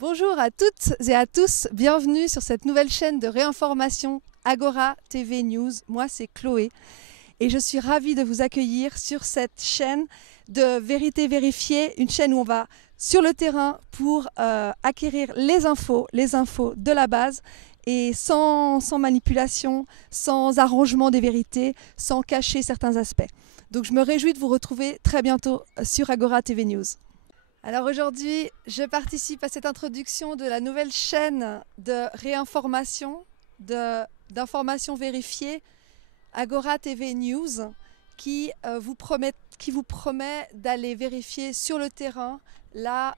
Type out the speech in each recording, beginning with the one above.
Bonjour à toutes et à tous, bienvenue sur cette nouvelle chaîne de réinformation Agora TV News. Moi c'est Chloé et je suis ravie de vous accueillir sur cette chaîne de vérité vérifiée, une chaîne où on va sur le terrain pour acquérir les infos de la base et sans manipulation, sans arrangement des vérités, sans cacher certains aspects. Donc je me réjouis de vous retrouver très bientôt sur Agora TV News. Alors aujourd'hui, je participe à cette introduction de la nouvelle chaîne de réinformation, d'informations vérifiées, Agora TV News, qui vous promet d'aller vérifier sur le terrain la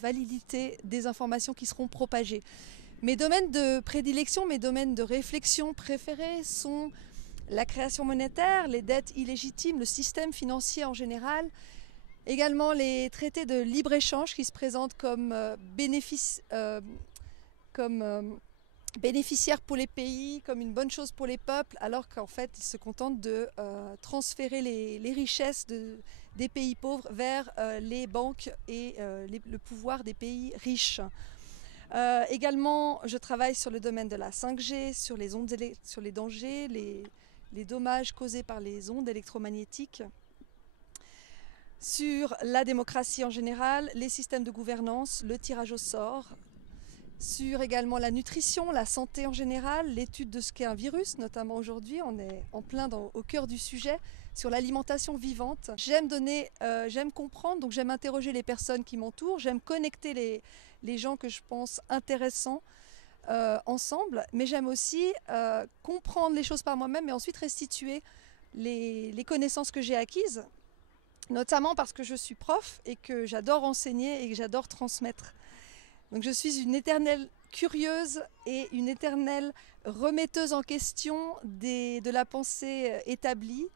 validité des informations qui seront propagées. Mes domaines de prédilection, mes domaines de réflexion préférés sont la création monétaire, les dettes illégitimes, le système financier en général, également les traités de libre-échange qui se présentent comme bénéficiaires pour les pays, comme une bonne chose pour les peuples, alors qu'en fait ils se contentent de transférer les richesses des pays pauvres vers les banques et le pouvoir des pays riches. Également, je travaille sur le domaine de la 5G, sur les dangers, les dommages causés par les ondes électromagnétiques, sur la démocratie en général, les systèmes de gouvernance, le tirage au sort, sur également la nutrition, la santé en général, l'étude de ce qu'est un virus, notamment aujourd'hui, on est en plein au cœur du sujet, sur l'alimentation vivante. J'aime comprendre, donc j'aime interroger les personnes qui m'entourent, j'aime connecter les gens que je pense intéressants ensemble, mais j'aime aussi comprendre les choses par moi-même et ensuite restituer les connaissances que j'ai acquises, notamment parce que je suis prof et que j'adore enseigner et que j'adore transmettre. Donc je suis une éternelle curieuse et une éternelle remetteuse en question de la pensée établie,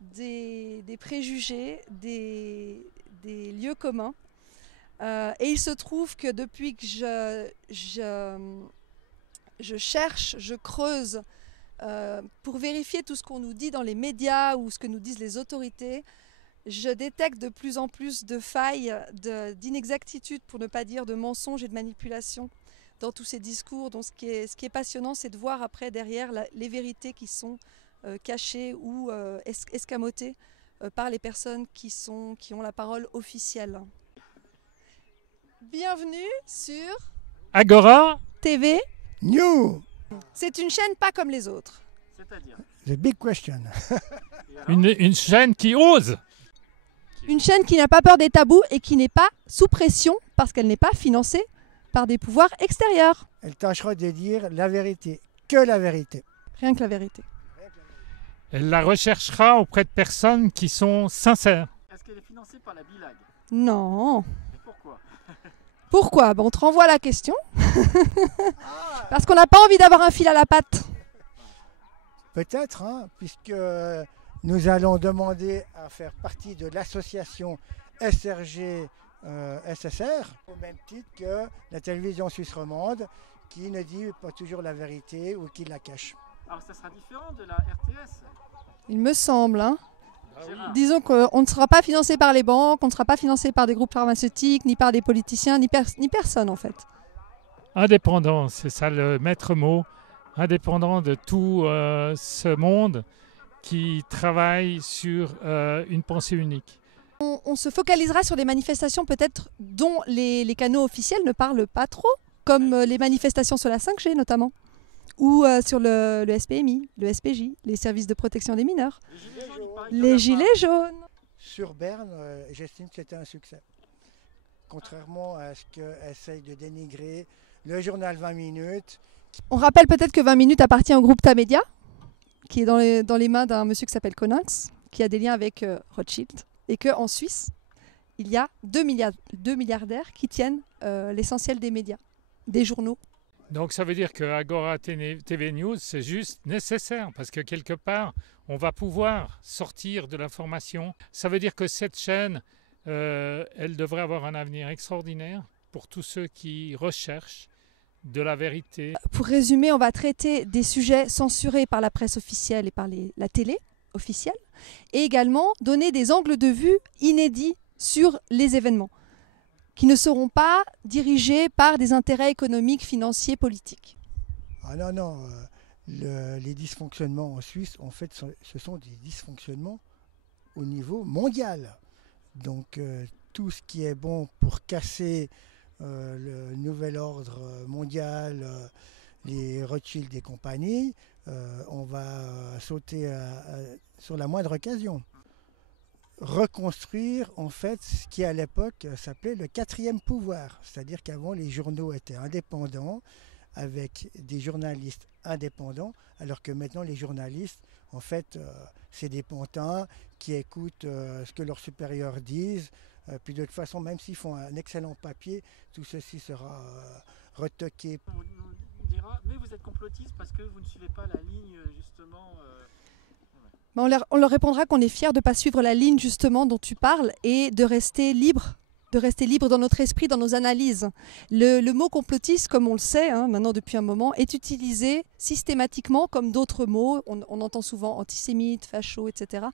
des préjugés, des lieux communs. Et il se trouve que depuis que je cherche, je creuse pour vérifier tout ce qu'on nous dit dans les médias ou ce que nous disent les autorités, je détecte de plus en plus de failles, d'inexactitudes, pour ne pas dire de mensonges et de manipulations dans tous ces discours. Donc ce qui est passionnant, c'est de voir après derrière les vérités qui sont cachées ou escamotées par les personnes qui ont la parole officielle. Bienvenue sur Agora TV New. C'est une chaîne pas comme les autres. C'est-à-dire The big question. une chaîne qui ose. Une chaîne qui n'a pas peur des tabous et qui n'est pas sous pression parce qu'elle n'est pas financée par des pouvoirs extérieurs. Elle tâchera de dire la vérité, que la vérité. Rien que la vérité. Elle la recherchera auprès de personnes qui sont sincères. Est-ce qu'elle est financée par la BILAG? Non. Et pourquoi? Pourquoi? On te renvoie la question. Parce qu'on n'a pas envie d'avoir un fil à la patte. Peut-être, hein, puisque nous allons demander à faire partie de l'association SRG SSR, au même titre que la télévision suisse romande, qui ne dit pas toujours la vérité ou qui la cache. Alors ça sera différent de la RTS. Il me semble. Hein. Gérard. Disons qu'on ne sera pas financé par les banques, on ne sera pas financé par des groupes pharmaceutiques, ni par des politiciens, ni personne en fait. Indépendant, c'est ça le maître mot. Indépendant de tout ce monde qui travaille sur une pensée unique. on se focalisera sur des manifestations peut-être dont les canaux officiels ne parlent pas trop, comme les manifestations sur la 5G notamment, ou sur le SPMI, le SPJ, les services de protection des mineurs, Les gilets jaunes, il paraît qu'il y en a pas. les gilets jaunes. Sur Berne, j'estime que c'était un succès. Contrairement à ce qu'essaye de dénigrer le journal 20 minutes. On rappelle peut-être que 20 minutes appartient au groupe Tamedia, qui est dans les mains d'un monsieur qui s'appelle Coninx, qui a des liens avec Rothschild, et qu'en Suisse, il y a 2 milliardaires qui tiennent l'essentiel des médias, des journaux. Donc ça veut dire que Agora TV News, c'est juste nécessaire parce que quelque part, on va pouvoir sortir de l'information. Ça veut dire que cette chaîne, elle devrait avoir un avenir extraordinaire pour tous ceux qui recherchent de la vérité. Pour résumer, on va traiter des sujets censurés par la presse officielle et par la télé officielle, et également donner des angles de vue inédits sur les événements, qui ne seront pas dirigés par des intérêts économiques, financiers, politiques. Ah non, non, les dysfonctionnements en Suisse, en fait, ce sont des dysfonctionnements au niveau mondial. Donc tout ce qui est bon pour casser le nouvel ordre mondial, les Rothschild et compagnie, on va sauter sur la moindre occasion. Reconstruire en fait ce qui à l'époque s'appelait le quatrième pouvoir, c'est-à-dire qu'avant les journaux étaient indépendants avec des journalistes indépendants, alors que maintenant les journalistes en fait c'est des pantins qui écoutent ce que leurs supérieurs disent, puis de toute façon même s'ils font un excellent papier, tout ceci sera retoqué. On nous dira, mais vous êtes complotiste parce que vous ne suivez pas la ligne justement. On leur répondra qu'on est fiers de ne pas suivre la ligne justement dont tu parles et de rester libre dans notre esprit, dans nos analyses. Le mot complotiste, comme on le sait maintenant depuis un moment, est utilisé systématiquement comme d'autres mots. On entend souvent antisémite, facho, etc.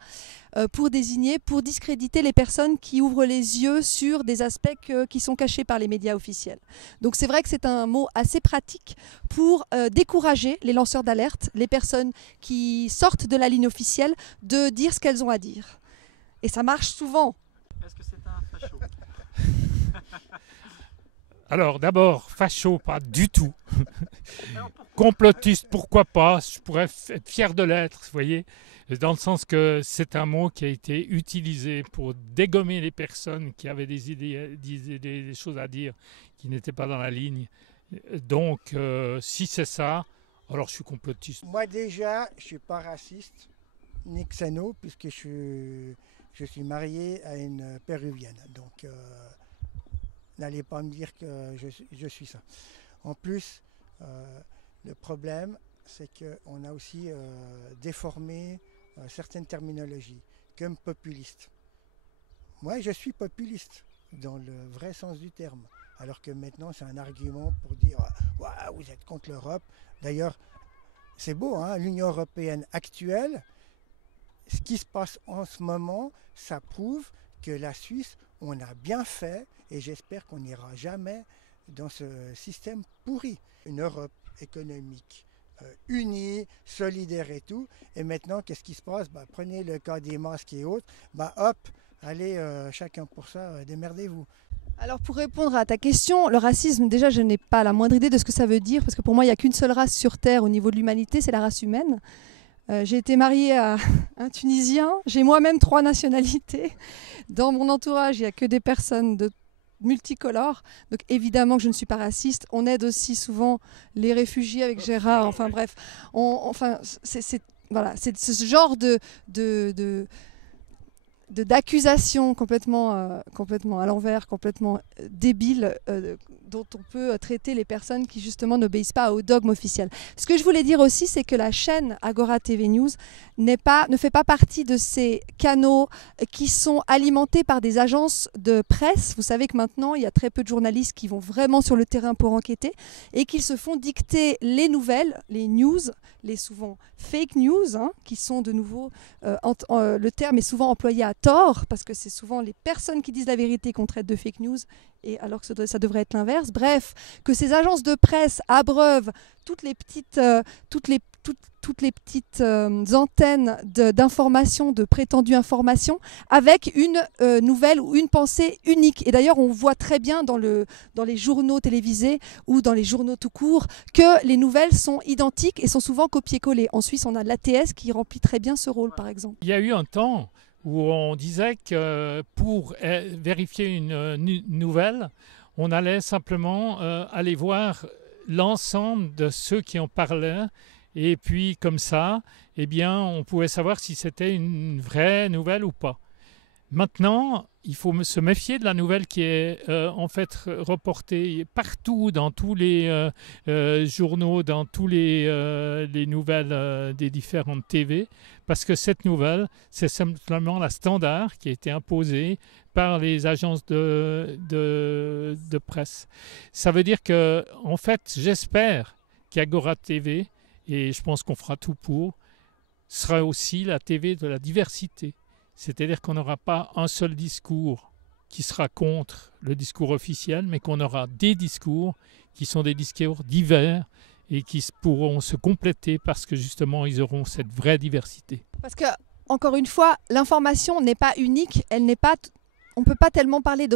Pour discréditer les personnes qui ouvrent les yeux sur des aspects qui sont cachés par les médias officiels. Donc c'est vrai que c'est un mot assez pratique pour décourager les lanceurs d'alerte, les personnes qui sortent de la ligne officielle, de dire ce qu'elles ont à dire. Et ça marche souvent. Est-ce que c'est un facho? Alors d'abord, facho, pas du tout. Alors, pourquoi? Complotiste, pourquoi pas? Je pourrais être fier de l'être, vous voyez, dans le sens que c'est un mot qui a été utilisé pour dégommer les personnes qui avaient des idées, des choses à dire qui n'étaient pas dans la ligne. Donc, si c'est ça, alors je suis complotiste. Moi déjà, je ne suis pas raciste ni xéno puisque je suis marié à une péruvienne. Donc n'allez pas me dire que je suis ça. En plus, le problème, c'est qu'on a aussi déformé certaines terminologies, comme populiste. Moi, je suis populiste, dans le vrai sens du terme. Alors que maintenant, c'est un argument pour dire « Waouh, vous êtes contre l'Europe ». D'ailleurs, c'est beau, hein, l'Union européenne actuelle, ce qui se passe en ce moment, ça prouve que la Suisse, on a bien fait, et j'espère qu'on n'ira jamais dans ce système pourri. Une Europe économique unie, solidaire et tout. Et maintenant, qu'est-ce qui se passe? Prenez le cas des masques et autres. Hop, allez, chacun pour ça, démerdez-vous. Alors pour répondre à ta question, le racisme, déjà je n'ai pas la moindre idée de ce que ça veut dire, parce que pour moi il n'y a qu'une seule race sur Terre au niveau de l'humanité, c'est la race humaine. J'ai été mariée à un Tunisien, j'ai moi-même 3 nationalités. Dans mon entourage, il n'y a que des personnes multicolores. Donc évidemment que je ne suis pas raciste. On aide aussi souvent les réfugiés avec Gérard. Enfin bref, c'est ce genre d'accusations complètement à l'envers, complètement débiles, dont on peut traiter les personnes qui justement n'obéissent pas au dogme officiel. Ce que je voulais dire aussi, c'est que la chaîne Agora TV News ne fait pas partie de ces canaux qui sont alimentés par des agences de presse. Vous savez que maintenant, il y a très peu de journalistes qui vont vraiment sur le terrain pour enquêter et qu'ils se font dicter les nouvelles, les news, les souvent fake news, qui sont de nouveau, le terme est souvent employé à tort, parce que c'est souvent les personnes qui disent la vérité qu'on traite de fake news, et alors que ça devrait être l'inverse. Bref, que ces agences de presse abreuvent toutes les toutes les petites antennes d'information, de prétendues informations, avec une nouvelle ou une pensée unique. Et d'ailleurs, on voit très bien dans les journaux télévisés ou dans les journaux tout court que les nouvelles sont identiques et sont souvent copiées-collées. En Suisse, on a l'ATS qui remplit très bien ce rôle, par exemple. Il y a eu un temps où on disait que pour vérifier une nouvelle, on allait simplement aller voir l'ensemble de ceux qui en parlaient, et puis comme ça, eh bien, on pouvait savoir si c'était une vraie nouvelle ou pas. Maintenant, il faut se méfier de la nouvelle qui est en fait reportée partout dans tous les journaux, dans tous les nouvelles des différentes TV, parce que cette nouvelle, c'est simplement la standard qui a été imposée par les agences de presse. Ça veut dire que, en fait, j'espère qu'Agora TV, et je pense qu'on fera tout pour, sera aussi la TV de la diversité. C'est-à-dire qu'on n'aura pas un seul discours qui sera contre le discours officiel, mais qu'on aura des discours qui sont des discours divers et qui pourront se compléter parce que justement, ils auront cette vraie diversité. Parce que, encore une fois, l'information n'est pas unique, elle n'est pas... On ne peut pas tellement parler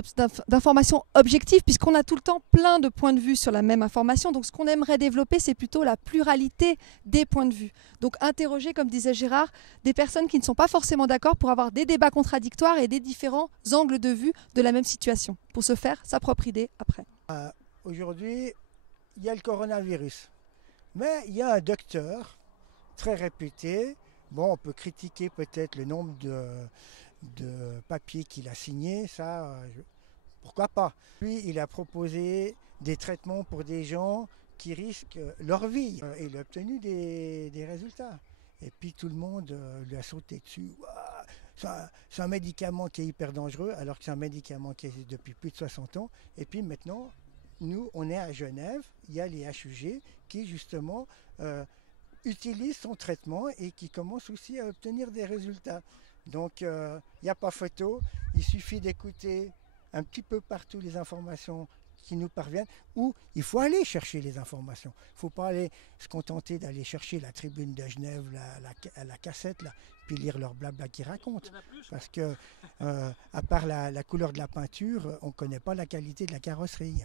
d'informations objectives puisqu'on a tout le temps plein de points de vue sur la même information. Donc ce qu'on aimerait développer, c'est plutôt la pluralité des points de vue. Donc interroger, comme disait Gérard, des personnes qui ne sont pas forcément d'accord pour avoir des débats contradictoires et des différents angles de vue de la même situation, pour se faire sa propre idée après. Aujourd'hui, il y a le coronavirus, mais il y a un docteur très réputé. Bon, on peut critiquer peut-être le nombre de papiers qu'il a signés, ça, pourquoi pas. Lui, il a proposé des traitements pour des gens qui risquent leur vie. Il a obtenu des résultats. Et puis tout le monde lui a sauté dessus. C'est un médicament qui est hyper dangereux, alors que c'est un médicament qui existe depuis plus de 60 ans. Et puis maintenant, nous, on est à Genève, il y a les HUG qui justement utilisent son traitement et qui commencent aussi à obtenir des résultats. Donc, il n'y a pas photo, il suffit d'écouter un petit peu partout les informations qui nous parviennent, ou il faut aller chercher les informations. Il ne faut pas aller se contenter d'aller chercher la tribune de Genève, la cassette, là, puis lire leur blabla qu'ils racontent. Parce que, à part la couleur de la peinture, on ne connaît pas la qualité de la carrosserie.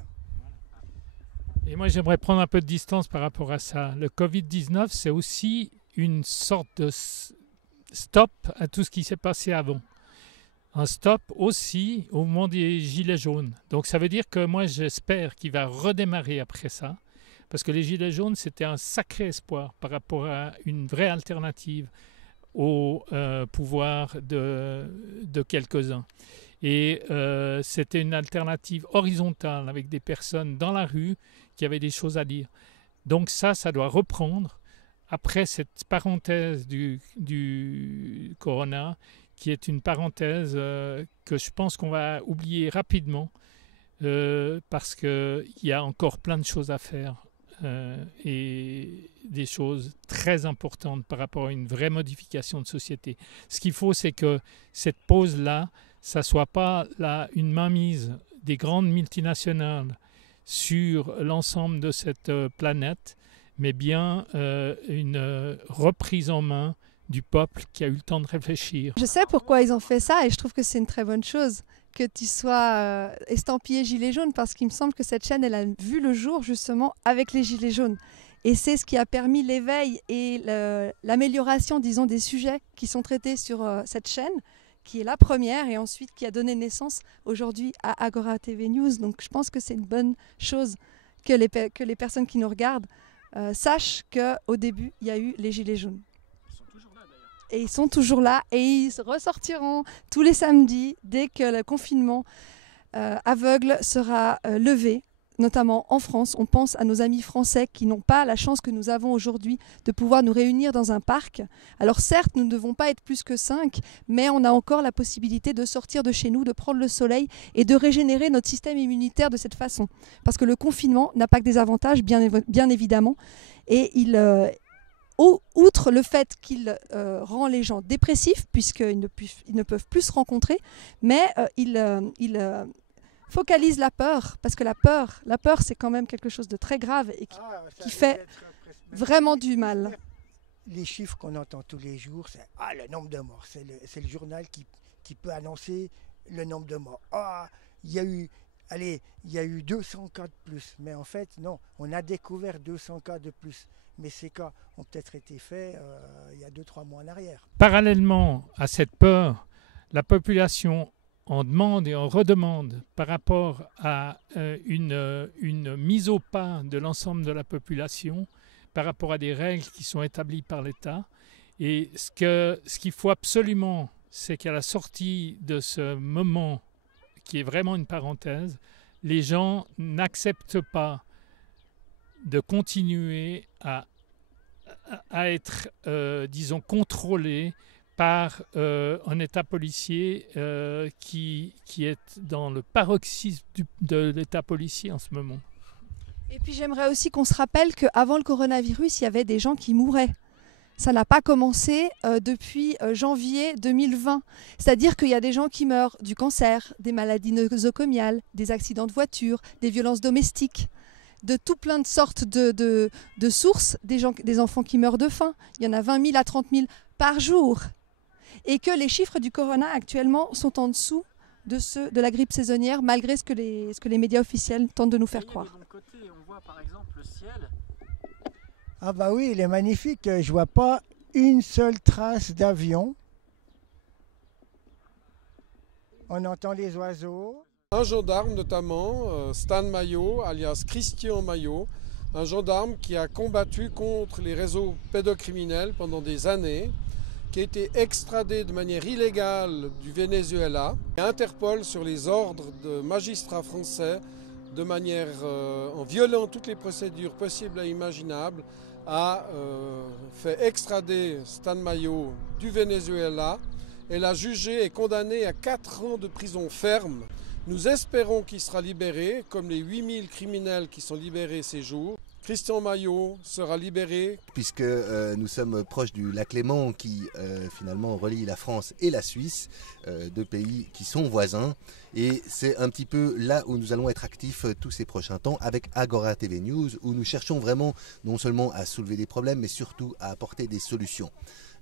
Et moi, j'aimerais prendre un peu de distance par rapport à ça. Le Covid-19, c'est aussi une sorte de stop à tout ce qui s'est passé avant. Un stop aussi au moment des Gilets jaunes. Donc ça veut dire que moi j'espère qu'il va redémarrer après ça, parce que les Gilets jaunes c'était un sacré espoir par rapport à une vraie alternative au pouvoir de quelques-uns. Et c'était une alternative horizontale avec des personnes dans la rue qui avaient des choses à dire. Donc ça doit reprendre. Après cette parenthèse du corona, qui est une parenthèse que je pense qu'on va oublier rapidement parce qu'il y a encore plein de choses à faire et des choses très importantes par rapport à une vraie modification de société. Ce qu'il faut, c'est que cette pause-là, ça ne soit pas une mainmise des grandes multinationales sur l'ensemble de cette planète, mais bien une reprise en main du peuple qui a eu le temps de réfléchir. Je sais pourquoi ils ont fait ça et je trouve que c'est une très bonne chose que tu sois estampillé Gilets jaunes, parce qu'il me semble que cette chaîne, elle a vu le jour justement avec les Gilets jaunes. Et c'est ce qui a permis l'éveil et l'amélioration, disons, des sujets qui sont traités sur cette chaîne, qui est la première et ensuite qui a donné naissance aujourd'hui à Agora TV News. Donc je pense que c'est une bonne chose que les personnes qui nous regardent sachent qu'au début, il y a eu les Gilets jaunes. Et ils sont toujours là et ils ressortiront tous les samedis dès que le confinement aveugle sera levé, notamment en France. On pense à nos amis français qui n'ont pas la chance que nous avons aujourd'hui de pouvoir nous réunir dans un parc. Alors certes, nous ne devons pas être plus que 5, mais on a encore la possibilité de sortir de chez nous, de prendre le soleil et de régénérer notre système immunitaire de cette façon. Parce que le confinement n'a pas que des avantages, bien évidemment, et outre le fait qu'il rend les gens dépressifs, puisqu'ils ne peuvent plus se rencontrer, mais il focalise la peur, parce que la peur c'est quand même quelque chose de très grave et qui fait vraiment du mal. les chiffres qu'on entend tous les jours, c'est le nombre de morts. C'est le journal qui peut annoncer le nombre de morts. Il y a eu 200 cas de plus. Mais en fait, non, on a découvert 200 cas de plus. Mais ces cas ont peut-être été faits il y a 2-3 mois en arrière. Parallèlement à cette peur, la population en demande et en redemande par rapport à une mise au pas de l'ensemble de la population, par rapport à des règles qui sont établies par l'État. Et ce qu'il faut absolument, c'est qu'à la sortie de ce moment, qui est vraiment une parenthèse, les gens n'acceptent pas de continuer à être, disons, contrôlés par un État policier qui est dans le paroxysme de l'État policier en ce moment. Et puis j'aimerais aussi qu'on se rappelle qu'avant le coronavirus, il y avait des gens qui mouraient. Ça n'a pas commencé depuis janvier 2020. C'est-à-dire qu'il y a des gens qui meurent du cancer, des maladies nosocomiales, des accidents de voiture, des violences domestiques, de tout plein de sortes de sources, des enfants qui meurent de faim. Il y en a 20 000 à 30 000 par jour. Et que les chiffres du corona actuellement sont en dessous de la grippe saisonnière, malgré ce que les médias officiels tentent de nous faire croire. De mon côté, on voit par exemple le ciel. Ah bah oui, il est magnifique. Je vois pas une seule trace d'avion. On entend les oiseaux. Un gendarme notamment, Stan Maillot, alias Christian Maillot, un gendarme qui a combattu contre les réseaux pédocriminels pendant des années, qui a été extradé de manière illégale du Venezuela. Interpol, sur les ordres de magistrats français, de manière en violant toutes les procédures possibles et imaginables, a fait extrader Stan Maillot du Venezuela et l'a jugé et condamné à 4 ans de prison ferme. Nous espérons qu'il sera libéré, comme les 8000 criminels qui sont libérés ces jours. Christian Maillot sera libéré. Puisque nous sommes proches du lac Léman qui finalement relie la France et la Suisse, deux pays qui sont voisins. Et c'est un petit peu là où nous allons être actifs tous ces prochains temps avec Agora TV News, où nous cherchons vraiment non seulement à soulever des problèmes, mais surtout à apporter des solutions.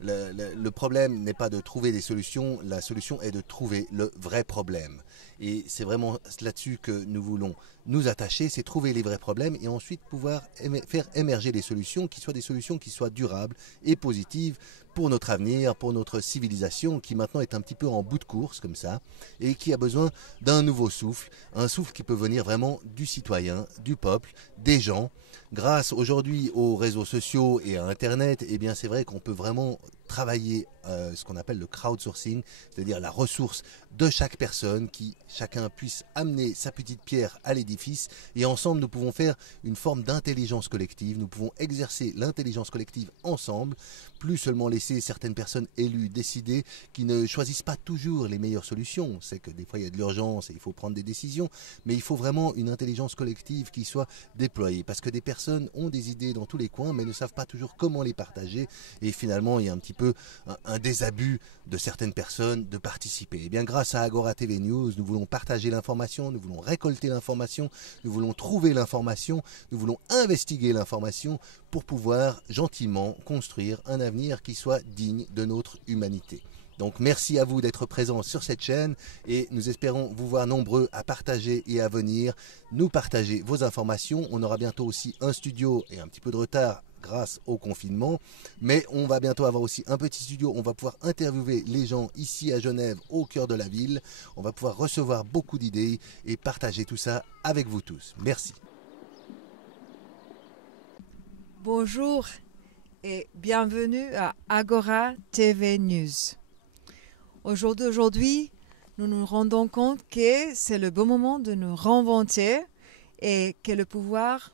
Le problème n'est pas de trouver des solutions, la solution est de trouver le vrai problème. Et c'est vraiment là-dessus que nous voulons nous attacher, c'est trouver les vrais problèmes et ensuite pouvoir faire émerger des solutions qui soient durables et positives pour notre avenir, pour notre civilisation qui maintenant est un petit peu en bout de course comme ça et qui a besoin d'un nouveau souffle, un souffle qui peut venir vraiment du citoyen, du peuple, des gens. Grâce aujourd'hui aux réseaux sociaux et à Internet, eh bien c'est vrai qu'on peut vraiment travailler ce qu'on appelle le crowdsourcing, c'est-à-dire la ressource de chaque personne, qui chacun puisse amener sa petite pierre à l'édifice et ensemble nous pouvons faire une forme d'intelligence collective, nous pouvons exercer l'intelligence collective ensemble, plus seulement laisser certaines personnes élues décider qui ne choisissent pas toujours les meilleures solutions. C'est que des fois il y a de l'urgence et il faut prendre des décisions, mais il faut vraiment une intelligence collective qui soit déployée parce que des personnes ont des idées dans tous les coins mais ne savent pas toujours comment les partager et finalement il y a un petit peu un désabus de certaines personnes de participer. Et bien grâce à Agora TV News, nous voulons partager l'information, nous voulons récolter l'information, nous voulons trouver l'information, nous voulons investiguer l'information pour pouvoir gentiment construire un avenir qui soit digne de notre humanité. Donc merci à vous d'être présents sur cette chaîne et nous espérons vous voir nombreux à partager et à venir nous partager vos informations. On aura bientôt aussi un studio et un petit peu de retard grâce au confinement, mais on va bientôt avoir aussi un petit studio, on va pouvoir interviewer les gens ici à Genève, au cœur de la ville, on va pouvoir recevoir beaucoup d'idées et partager tout ça avec vous tous. Merci. Bonjour et bienvenue à Agora TV News. Aujourd'hui, nous nous rendons compte que c'est le bon moment de nous réinventer et que le pouvoir,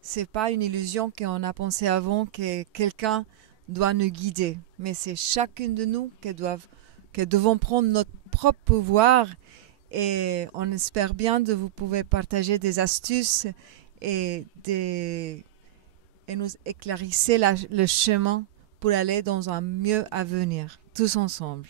c'est pas une illusion qu'on a pensé avant que quelqu'un doit nous guider, mais c'est chacune de nous qui devons prendre notre propre pouvoir et on espère bien que vous pouvez partager des astuces et nous éclaircir le chemin pour aller dans un mieux avenir, tous ensemble.